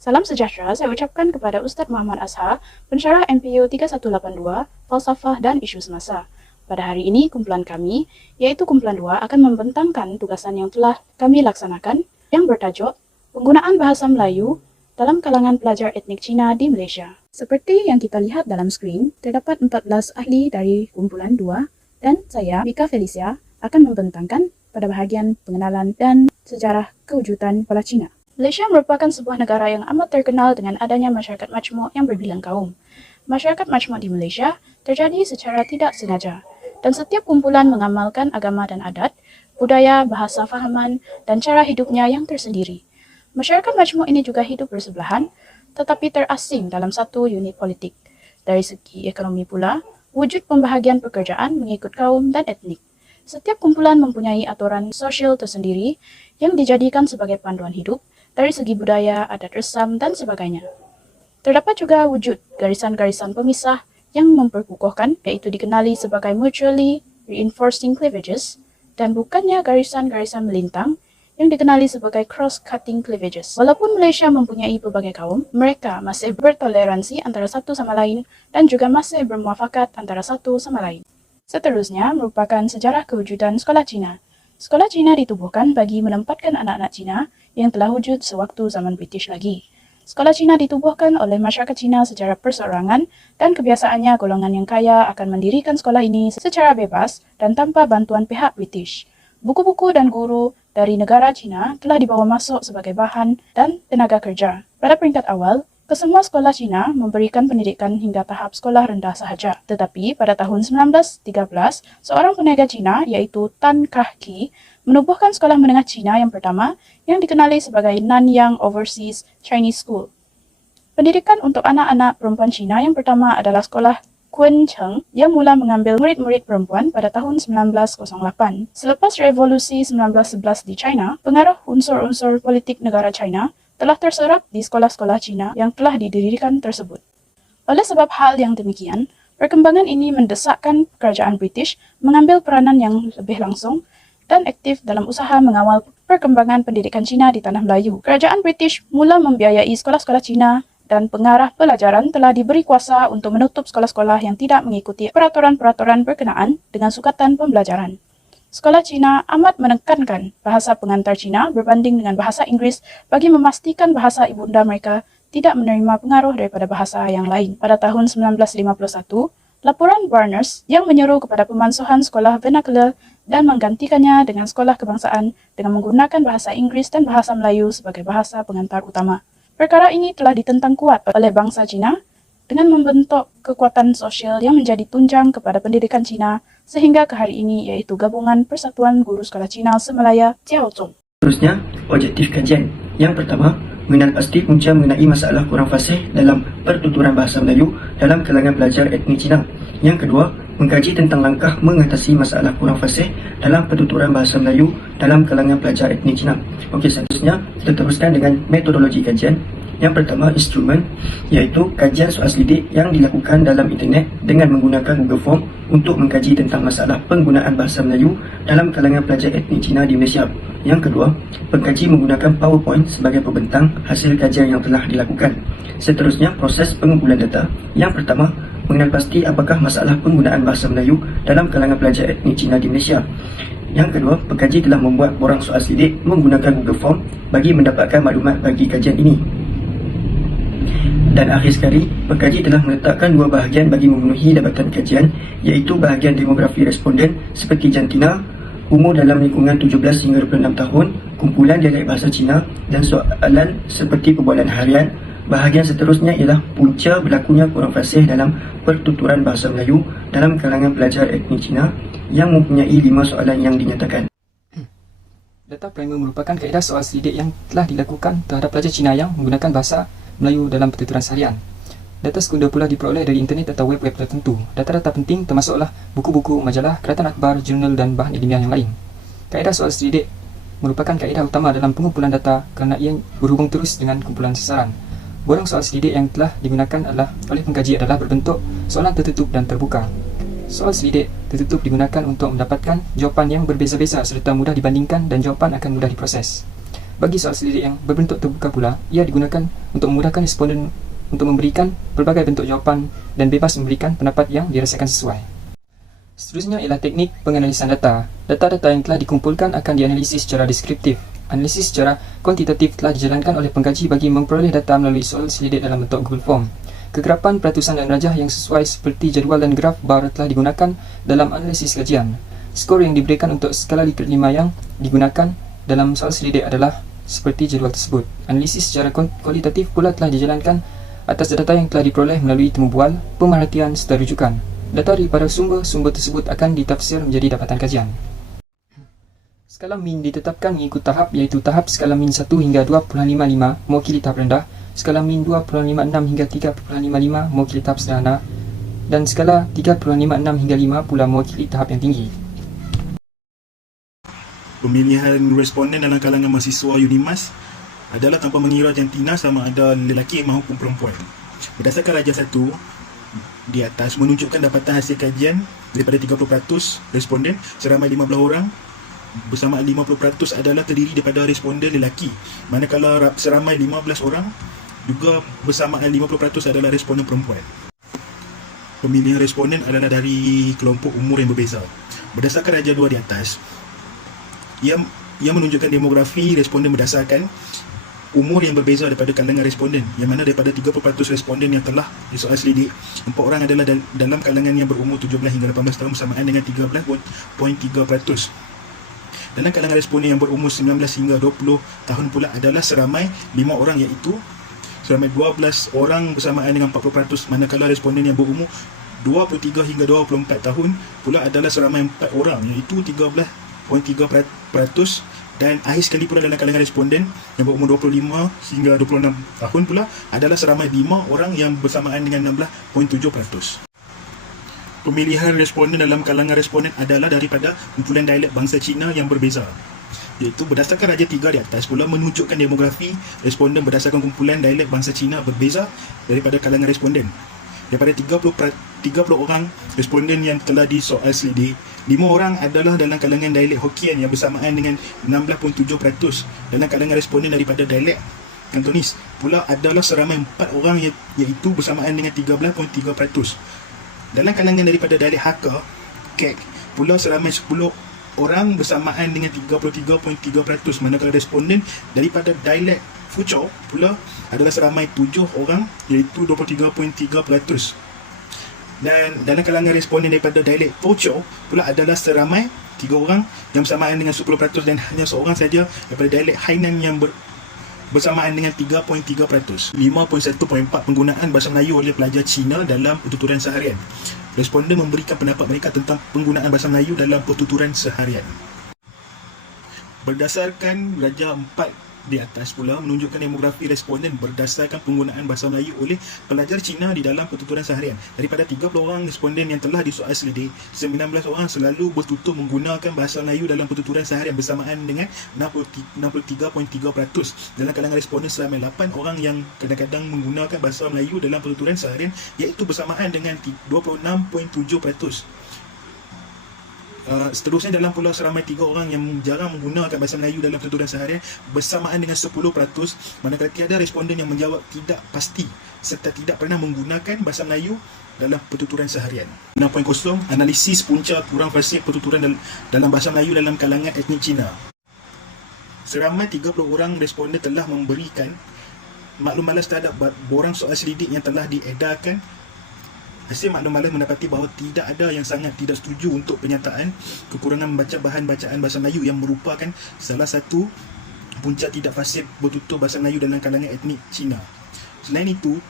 Salam sejahtera saya ucapkan kepada Ustaz Muhammad Azhar, pensyarah MPU 3182, Falsafah dan Isu Semasa. Pada hari ini, kumpulan kami, iaitu kumpulan 2, akan membentangkan tugasan yang telah kami laksanakan yang bertajuk Penggunaan Bahasa Melayu dalam kalangan pelajar etnik Cina di Malaysia. Seperti yang kita lihat dalam skrin, terdapat 14 ahli dari kumpulan 2 dan saya, Mika Felicia, akan membentangkan pada bahagian pengenalan dan sejarah kewujudan sekolah Cina. Malaysia merupakan sebuah negara yang amat terkenal dengan adanya masyarakat majmuk yang berbilang kaum. Masyarakat majmuk di Malaysia terjadi secara tidak sengaja, dan setiap kumpulan mengamalkan agama dan adat, budaya, bahasa fahaman, dan cara hidupnya yang tersendiri. Masyarakat majmuk ini juga hidup bersebelahan, tetapi terasing dalam satu unit politik. Dari segi ekonomi pula, wujud pembahagian pekerjaan mengikut kaum dan etnik. Setiap kumpulan mempunyai aturan sosial tersendiri yang dijadikan sebagai panduan hidup, dari segi budaya, adat resam, dan sebagainya. Terdapat juga wujud garisan-garisan pemisah yang memperkukuhkan, yaitu dikenali sebagai mutually reinforcing cleavages, dan bukannya garisan-garisan melintang yang dikenali sebagai cross-cutting cleavages. Walaupun Malaysia mempunyai pelbagai kaum, mereka masih bertoleransi antara satu sama lain dan juga masih bermuafakat antara satu sama lain. Seterusnya merupakan sejarah kewujudan sekolah Cina. Sekolah Cina ditubuhkan bagi menempatkan anak-anak Cina yang telah wujud sewaktu zaman British lagi. Sekolah Cina ditubuhkan oleh masyarakat Cina secara perseorangan dan kebiasaannya golongan yang kaya akan mendirikan sekolah ini secara bebas dan tanpa bantuan pihak British. Buku-buku dan guru dari negara Cina telah dibawa masuk sebagai bahan dan tenaga kerja. Pada peringkat awal, kesemua sekolah Cina memberikan pendidikan hingga tahap sekolah rendah sahaja. Tetapi pada tahun 1913, seorang peniaga Cina iaitu Tan Kah Ki menubuhkan sekolah menengah Cina yang pertama yang dikenali sebagai Nanyang Overseas Chinese School. Pendidikan untuk anak-anak perempuan Cina yang pertama adalah sekolah Kun Cheng yang mula mengambil murid-murid perempuan pada tahun 1908. Selepas revolusi 1911 di China, pengaruh unsur-unsur politik negara China telah terserap di sekolah-sekolah Cina yang telah didirikan tersebut. Oleh sebab hal yang demikian, perkembangan ini mendesakkan kerajaan British mengambil peranan yang lebih langsung dan aktif dalam usaha mengawal perkembangan pendidikan Cina di tanah Melayu. Kerajaan British mula membiayai sekolah-sekolah Cina dan pengarah pelajaran telah diberi kuasa untuk menutup sekolah-sekolah yang tidak mengikuti peraturan-peraturan berkenaan dengan sukatan pembelajaran. Sekolah Cina amat menekankan bahasa pengantar Cina berbanding dengan bahasa Inggris bagi memastikan bahasa ibunda mereka tidak menerima pengaruh daripada bahasa yang lain. Pada tahun 1951, laporan Barnes yang menyeru kepada pemansuhan sekolah vernacular dan menggantikannya dengan sekolah kebangsaan dengan menggunakan bahasa Inggris dan bahasa Melayu sebagai bahasa pengantar utama. Perkara ini telah ditentang kuat oleh bangsa Cina dengan membentuk kekuatan sosial yang menjadi tunjang kepada pendidikan Cina sehingga ke hari ini, yaitu Gabungan Persatuan Guru Sekolah Cina Semalaya Jiaozhong. Seterusnya, objektif kajian. Yang pertama, mengenal pasti punca mengenai masalah kurang fasih dalam pertuturan bahasa Melayu dalam kalangan pelajar etnik Cina. Yang kedua, mengkaji tentang langkah mengatasi masalah kurang fasih dalam pertuturan bahasa Melayu dalam kalangan pelajar etnik Cina. Okey, seterusnya kita teruskan dengan metodologi kajian. Yang pertama, instrumen, iaitu kajian soal selidik yang dilakukan dalam internet dengan menggunakan Google Form untuk mengkaji tentang masalah penggunaan bahasa Melayu dalam kalangan pelajar etnik Cina di Malaysia. Yang kedua, pengkaji menggunakan PowerPoint sebagai pembentang hasil kajian yang telah dilakukan. Seterusnya, proses pengumpulan data. Yang pertama, mengenal pasti apakah masalah penggunaan bahasa Melayu dalam kalangan pelajar etnik Cina di Malaysia. Yang kedua, pengkaji telah membuat borang soal selidik menggunakan Google Form bagi mendapatkan maklumat bagi kajian ini. Dan akhir sekali, pengkaji telah meletakkan dua bahagian bagi memenuhi dapatan kajian, iaitu bahagian demografi responden seperti jantina, umur dalam lingkungan 17 hingga 26 tahun, kumpulan dialek bahasa Cina dan soalan seperti perbualan harian. Bahagian seterusnya ialah punca berlakunya kurang fasih dalam pertuturan bahasa Melayu dalam kalangan pelajar etnik Cina yang mempunyai 5 soalan yang dinyatakan. Data primer merupakan kaedah soal selidik yang telah dilakukan terhadap pelajar Cina yang menggunakan bahasa Melayu dalam pertuturan seharian. Data sekunder pula diperoleh dari internet atau web-web tertentu. Data-data penting termasuklah buku-buku, majalah, keratan akhbar, jurnal dan bahan ilmiah yang lain. Kaedah soal selidik merupakan kaedah utama dalam pengumpulan data kerana ia berhubung terus dengan kumpulan sasaran. Borang soal selidik yang telah digunakan oleh pengkaji adalah berbentuk soalan tertutup dan terbuka. Soal selidik tertutup digunakan untuk mendapatkan jawapan yang berbeza-beza serta mudah dibandingkan dan jawapan akan mudah diproses. Bagi soal selidik yang berbentuk terbuka pula, ia digunakan untuk memudahkan responden untuk memberikan pelbagai bentuk jawapan dan bebas memberikan pendapat yang dirasakan sesuai. Seterusnya ialah teknik penganalisan data. Data-data yang telah dikumpulkan akan dianalisis secara deskriptif. Analisis secara kuantitatif telah dijalankan oleh pengkaji bagi memperoleh data melalui soal selidik dalam bentuk Google Form. Kegerapan, peratusan dan rajah yang sesuai seperti jadual dan graf bar telah digunakan dalam analisis kajian. Skor yang diberikan untuk skala Likert 5 yang digunakan dalam soal selidik adalah seperti jadual tersebut. Analisis secara kualitatif pula telah dijalankan atas data yang telah diperoleh melalui temu bual, pemerhatian serta rujukan. Data daripada sumber-sumber tersebut akan ditafsir menjadi dapatan kajian. Skala min ditetapkan mengikut tahap, iaitu tahap skala min 1 hingga 2.55 mewakili tahap rendah, skala min 2.56 hingga 3.55 mewakili tahap sederhana, dan skala 3.56 hingga 5 pula mewakili tahap yang tinggi. Pemilihan responden dalam kalangan mahasiswa UNIMAS adalah tanpa mengira jantina sama ada lelaki maupun perempuan. Berdasarkan rajah 1 di atas menunjukkan dapatan hasil kajian daripada 30% responden seramai 15 orang bersamaan 50% adalah terdiri daripada responden lelaki, manakala seramai 15 orang juga bersamaan 50% adalah responden perempuan. Pemilihan responden adalah dari kelompok umur yang berbeza. Berdasarkan rajah 2 di atas, ia menunjukkan demografi responden berdasarkan umur yang berbeza daripada kalangan responden, yang mana daripada 30% responden yang telah di soal selidik, 4 orang adalah dalam kalangan yang berumur 17 hingga 18 tahun bersamaan dengan 13.3%. Dalam kalangan responden yang berumur 19 hingga 20 tahun pula adalah seramai 5 orang, iaitu seramai 12 orang bersamaan dengan 40%, manakala responden yang berumur 23 hingga 24 tahun pula adalah seramai 4 orang, iaitu 13.3%. Dan akhir sekali pula dalam kalangan responden yang berumur 25 hingga 26 tahun pula adalah seramai 5 orang yang bersamaan dengan 16.7%. Pemilihan responden dalam kalangan responden adalah daripada kumpulan dialek bangsa Cina yang berbeza, iaitu berdasarkan rajah 3 di atas pula menunjukkan demografi responden berdasarkan kumpulan dialek bangsa Cina berbeza daripada kalangan responden. Daripada 30 orang responden yang telah disoal selidik, 5 orang adalah dalam kalangan dialek Hokkien yang bersamaan dengan 16.7%. Dalam kalangan responden daripada dialek Kantonis pula adalah seramai 4 orang, iaitu bersamaan dengan 13.3%. Dalam kalangan daripada dialek Hakka, Kek pula seramai 10 orang bersamaan dengan 33.3%, manakala responden daripada dialek Fuchou pula adalah seramai 7 orang, iaitu 23.3%. Dan dalam kalangan responden daripada dialek Pocho pula adalah seramai 3 orang yang bersamaan dengan 10%, dan hanya seorang saja daripada dialek Hainan yang bersamaan dengan 3.3%. 5.1.4 penggunaan bahasa Melayu oleh pelajar Cina dalam pertuturan seharian. Responden memberikan pendapat mereka tentang penggunaan bahasa Melayu dalam pertuturan seharian. Berdasarkan rajah 4 di atas pula menunjukkan demografi responden berdasarkan penggunaan bahasa Melayu oleh pelajar Cina di dalam pertuturan seharian. Daripada 30 orang responden yang telah disoal selidik, 19 orang selalu bertutur menggunakan bahasa Melayu dalam pertuturan seharian bersamaan dengan 63.3%. Dalam kalangan responden seramai 8 orang yang kadang-kadang menggunakan bahasa Melayu dalam pertuturan seharian, iaitu bersamaan dengan 26.7%. Seterusnya dalam pula seramai 3 orang yang jarang menggunakan bahasa Melayu dalam pertuturan seharian bersamaan dengan 10%, manakala tiada responden yang menjawab tidak pasti serta tidak pernah menggunakan bahasa Melayu dalam pertuturan seharian. 6.0 Analisis punca kurang fasih pertuturan dalam bahasa Melayu dalam kalangan etnik Cina. Seramai 30 orang responden telah memberikan maklum balas terhadap borang soal selidik yang telah diedarkan. Hasil maklum balas mendapati bahawa tidak ada yang sangat tidak setuju untuk penyataan kekurangan membaca bahan bacaan bahasa Melayu yang merupakan salah satu punca tidak fasih bertutur bahasa Melayu dalam kalangan etnik Cina. Selain itu,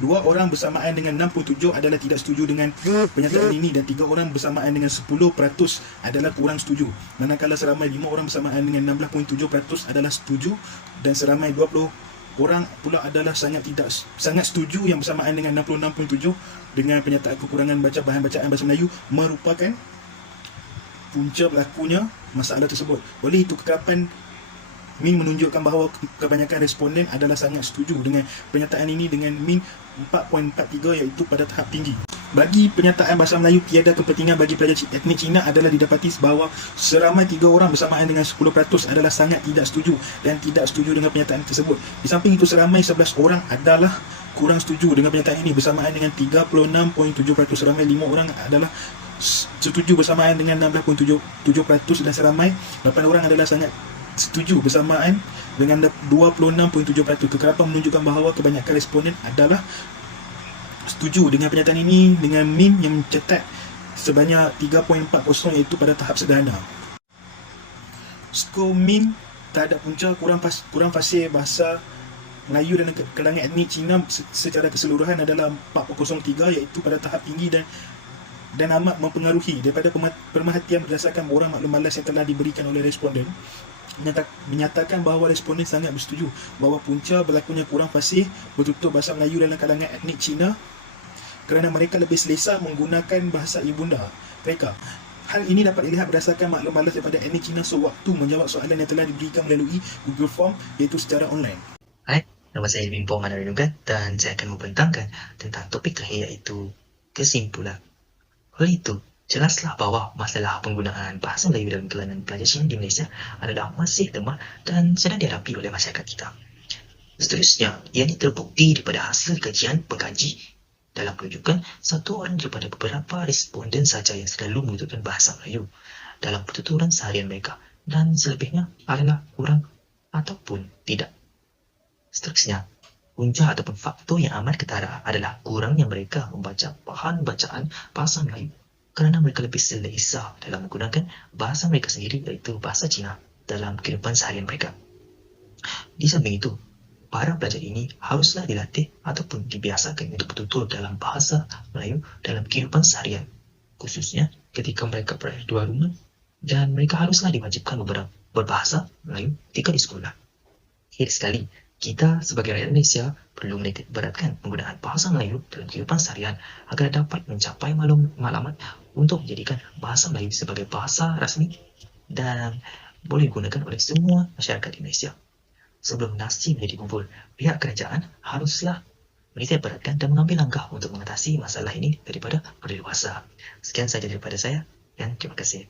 2 orang bersamaan dengan 6.7 adalah tidak setuju dengan penyataan ini, dan 3 orang bersamaan dengan 10% adalah kurang setuju. Manakala seramai 5 orang bersamaan dengan 16.7% adalah setuju, dan seramai 20 orang pula adalah sangat setuju yang bersamaan dengan 66.7 dengan penyataan kekurangan baca bahan bacaan bahasa Melayu merupakan punca berlakunya masalah tersebut. Oleh itu, kekerapan min menunjukkan bahawa kebanyakan responden adalah sangat setuju dengan penyataan ini dengan min 4.43, iaitu pada tahap tinggi. Bagi penyataan bahasa Melayu tiada kepentingan bagi pelajar etnik Cina adalah didapati bahawa seramai 3 orang bersamaan dengan 10% adalah sangat tidak setuju dan tidak setuju dengan pernyataan tersebut. Di samping itu, seramai 11 orang adalah kurang setuju dengan pernyataan ini bersamaan dengan 36.7%. Seramai 5 orang adalah setuju bersamaan dengan 16.7% dan seramai 8 orang adalah sangat setuju bersamaan dengan 26.7%. Kekerapan menunjukkan bahawa kebanyakan responden adalah setuju dengan pernyataan ini dengan min yang mencetak sebanyak 3.40 iaitu pada tahap sederhana. Skor min terhadap punca kurang fasih bahasa Melayu dan kalangan etnik Cina secara keseluruhan adalah 4.03 iaitu pada tahap tinggi dan amat mempengaruhi. Daripada pemerhatian berdasarkan borang maklum malas yang telah diberikan oleh responden menyatakan bahawa responden sangat bersetuju bahawa punca berlakunya kurang fasih bertutur bahasa Melayu dalam kalangan etnik Cina kerana mereka lebih selesa menggunakan bahasa ibunda mereka. Hal ini dapat dilihat berdasarkan maklum malas daripada etnik Cina sewaktu menjawab soalan yang telah diberikan melalui Google Form iaitu secara online. Hai, nama saya Bimpo Manarenugan dan saya akan membentangkan tentang topik terakhir iaitu kesimpulan. Oleh itu, jelaslah bahawa masalah penggunaan bahasa Melayu dalam kalangan pelajar Cina di Malaysia adalah masih lemah dan sedang dihadapi oleh masyarakat kita. Seterusnya, ianya terbukti daripada hasil kajian pengkaji dalam menunjukkan satu orang daripada beberapa responden saja yang selalu menggunakan bahasa Melayu dalam pertuturan seharian mereka dan selebihnya adalah kurang ataupun tidak. Seterusnya, punca ataupun faktor yang amat ketara adalah kurangnya mereka membaca bahan bacaan bahasa Melayu kerana mereka lebih selesa dalam menggunakan bahasa mereka sendiri iaitu bahasa Cina dalam kehidupan seharian mereka. Di samping itu, para pelajar ini haruslah dilatih ataupun dibiasakan untuk bertutur dalam bahasa Melayu dalam kehidupan seharian, khususnya ketika mereka berada di luar rumah, dan mereka haruslah diwajibkan berbahasa Melayu ketika di sekolah. Akhir sekali, kita sebagai rakyat Malaysia perlu menitik beratkan penggunaan bahasa Melayu dalam kehidupan seharian agar dapat mencapai maklumat untuk menjadikan bahasa Melayu sebagai bahasa rasmi dan boleh digunakan oleh semua masyarakat di Malaysia. Sebelum nasi menjadi bubur, pihak kerajaan haruslah menitik beratkan dan mengambil langkah untuk mengatasi masalah ini daripada berdewasa. Sekian sahaja daripada saya dan terima kasih.